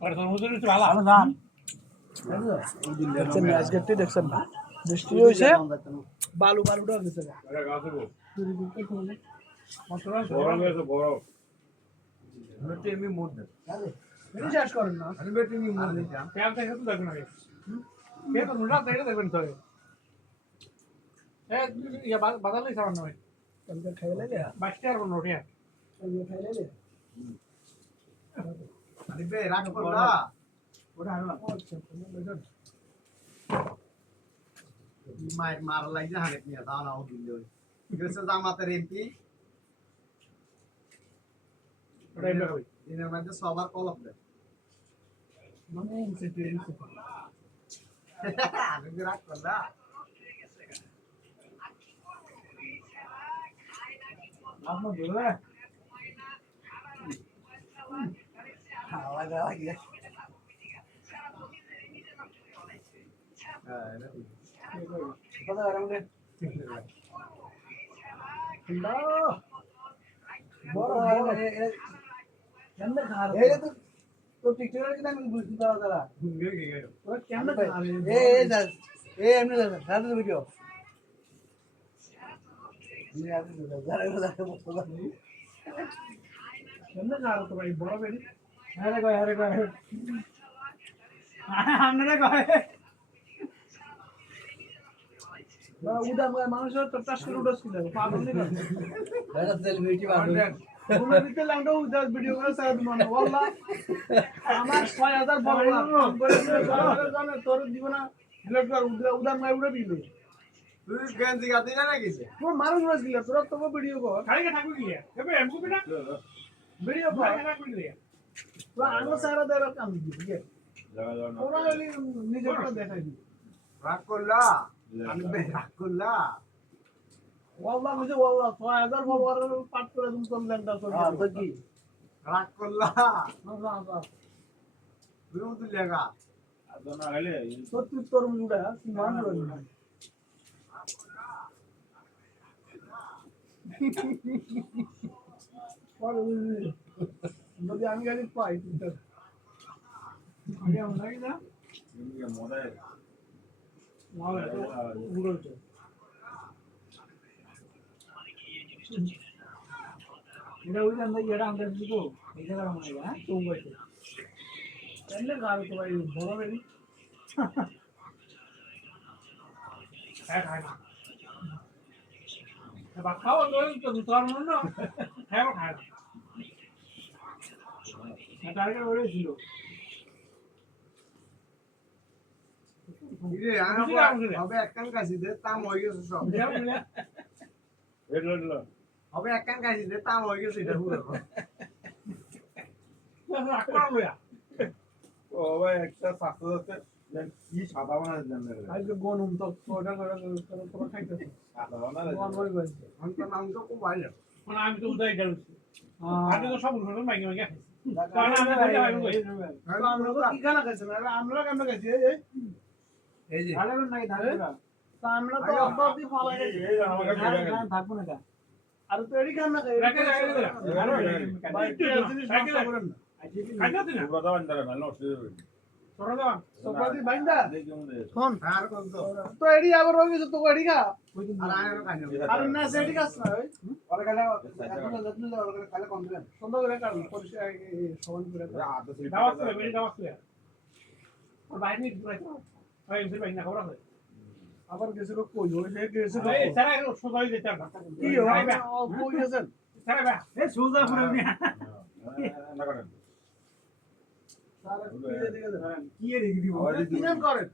আর সমুদ্রের একটু ভালো ভালো দাম দেখছেন আজকেরটি দেখছেন না বৃষ্টি হয়েছে বালু বালুটা গেছে আরে গাছে গো মশলা বড় হয়েছে বড় বেটি আমি মোড় দে এটা শেষ করেন না আমি বেটি আমি মোড় দে তেল থেকে তো দেখুন আগে কে তো মুড়া থেকে দেখবেন তো এ ইয়া বাদালাই সাবান নয় কালকে খাই লাগে বাচ্চা আর নোটিয়া কালকে খাই লাগে আরে বে রাখ করলা ওটা হারলা আচ্ছা বুঝুন মার মার লাগছে হারে নিয়ে দাও না ও দিন দই গেছে জামাতের এমপি ওটা এমনি হবে দিনের মধ্যে সবার কলপ দেয় মানে ইনসিটি আমি রাখ করলা আপনার বলে লাগা লাগে হ্যাঁ এটা কথা আর আমাদের না বড় বড় কেমনে খা রে এই তো টিকটকের কি আমি বুঝতে পারা দাঁড়া ঘুমিয়ে গেল তোরা কেমনে খা রে এ এমনি সাথে ভিডিও নিয়ে আসি দাঁড়া দাঁড়া কেমনে খা রে তোরা এই বড় বেরি আরে কয় আমরা কয় উদাম মানুষের তো টাস করে উড়াস কিলো পাগল নি এটা সেলিব্রিটি বানানো কোনো দিতে লাঙ্গো উদাস ভিডিও করে সারা দিন মানে ওয়াল্লাহ আমার 6000 ফলোয়ার করে জানে তোর দিব না ডিলিট কর উদাম মাই উড়ে দিলে তুই গেঞ্জি গাতি না গেছে তোর মানুষ উড়াস কিলো তোর তো ভিডিও কর খাইকে থাকবে কি এবে এমকু বিনা ভিডিও কর খাইকে থাকবে কি তো আনো সারা দেব কাম দি ঠিক আছে জায়গা জায়গা না ওরা নিজেরটা দেখাই দি রাগ করলা আমি বে রাগ করলা ওয়াল্লাহ মুঝে ওয়াল্লাহ 6000 ফলোয়ার পাট করে তুমি কোন ল্যান্ডার করে তো কি রাগ করলা না তুই তো লেগা আদনা গেলে সত্যি তোর মুড়া মান রইল যদি আমি গাড়ি পাই আগে আমরা না এমনি মনে মালে উড়ো তো এটা ওই আমরা এটা আমরা দিব এই জায়গা মনে হয় হ্যাঁ তো বসে এমনি গাড়ি তো ভাই বড় বেরি খায় খায় না বা খাওয়া গেল তো তোর মন না খায় খায় না টার্গেট ওরে ছিল ইরে হবে একখান কাশি দে তাম হয়ে গেছে সব হবে একখান কাশি দে তাম হয়ে গেছে এটা পুরো ও ভাই একটা সাকসেস আছে কি সাদা বানাই দেন আজকে গনুম তো ওটা করে তোরা খাইতেছ সাদা বানাই মন বই বলছে আমি তো নাম তো খুব ভালো মানে আমি তো উদয় গেলছি আগে তো সব উঠে মাইকে মাইকে আমরা তো কি খানা খাইছে না আমরা কেমন খাইছি এই যে ভালো নাই ধান তা আমরা তো অব্দি ফলাই থাকবো না আর তো এডি খান না রাখে ভাই জিনিস নষ্ট করেন না খাইতে দিন ব্রদা বান্দারা ভালো নষ্ট সরদা সবাই বাইন্দা ফোন আর কোন তো তো এডি আবার হয়ে গেছে তো এডি খা আর আয়ো কাজ আর না সেডি খাস না ওই ওরে গেলে যত্ন যত্ন ওরে গেলে কমপ্লেন সুন্দর করে কাটুন পরিষ্কার সমান করে দাওয়াত করে বেরি দাওয়াত করে আর বাইরে ঘুরাই তো ভাই এমসি ভাই না খবর আছে আবার গেছিল কই ওই সে গেছিল এই সারা সোজাই যেতে না কি হয় কই গেছেন সারা বা এই সোজা করে নি না করেন সারা কি দিকে দেন কি এর দিদি তিনজন করেন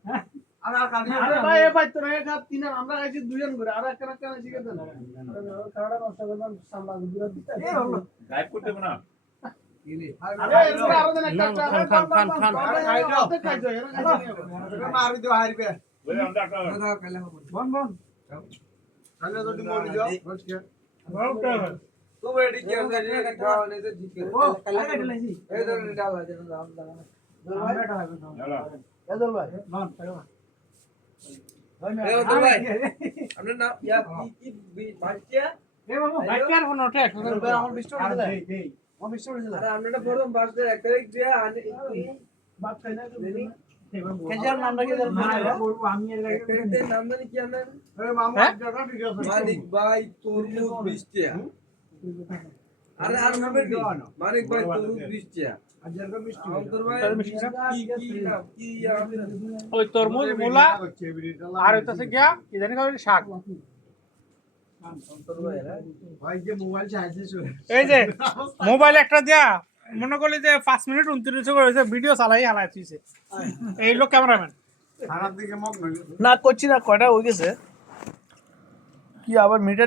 আর আর কাজ আরে ভাই এ ভাই তো না এক তিনজন আমরা খাইছি দুজন করে আর একটা কেন শিখে দেন কারণটা নষ্ট করবেন সামলা গুলো দিতে এই হলো গায়েব করতে না ইনি আরে এরকম আরো দেন একটা খান খাইছো এরা খাইছো মারি দিও হারিবে বলে আমরা একটা বন বন তাহলে তো মরি যাও বুঝকে বড়টা তো রেডি কি আছে রে খাওয়া নে তো জিকে ও কালা কাটে লাইছি এই ধরে ডালা যেন দাম দাম আমরা এটা হবে চলো এদল ভাই বন তাই এই তো ভাই আপনার নাম ইয়া কি বাচ্চা এ বাবু বাইকার ফোন ওঠে আমার বিস্ট করে দেয় অফিস চলে আর আমরা প্রথম বাসে এক তারিখ দিয়ে বাদ খাই না কেজার নামটা কি জানেন? আমি এর এক তারিখ দিয়ে নাম জানি কি আমরা এই মামা হ্যাঁ? একটা ঠিক আছে মানিক ভাই তরমুজ 20 টাকা আরে আর নামে দি মানিক ভাই তরমুজ 20 টাকা আজের কা মিষ্টি অন্তর ভাই কি নাম কি ওই তরমুজ মূলা আর হইতাছে গিয়া কি জানি কই শাক। অন্তর ভাই ভাই যে মোবাইল চাইছে এই যে মোবাইল একটা দিয়া মনে করলি যে 5 মিনিট 29 সেকেন্ড হইছে ভিডিও চালাই হালাই দিছে এই লোক ক্যামেরাম্যান। খারাপ দিকে মগ নয় না করছি না কয়টা হয়ে গেছে কি আবার মিটার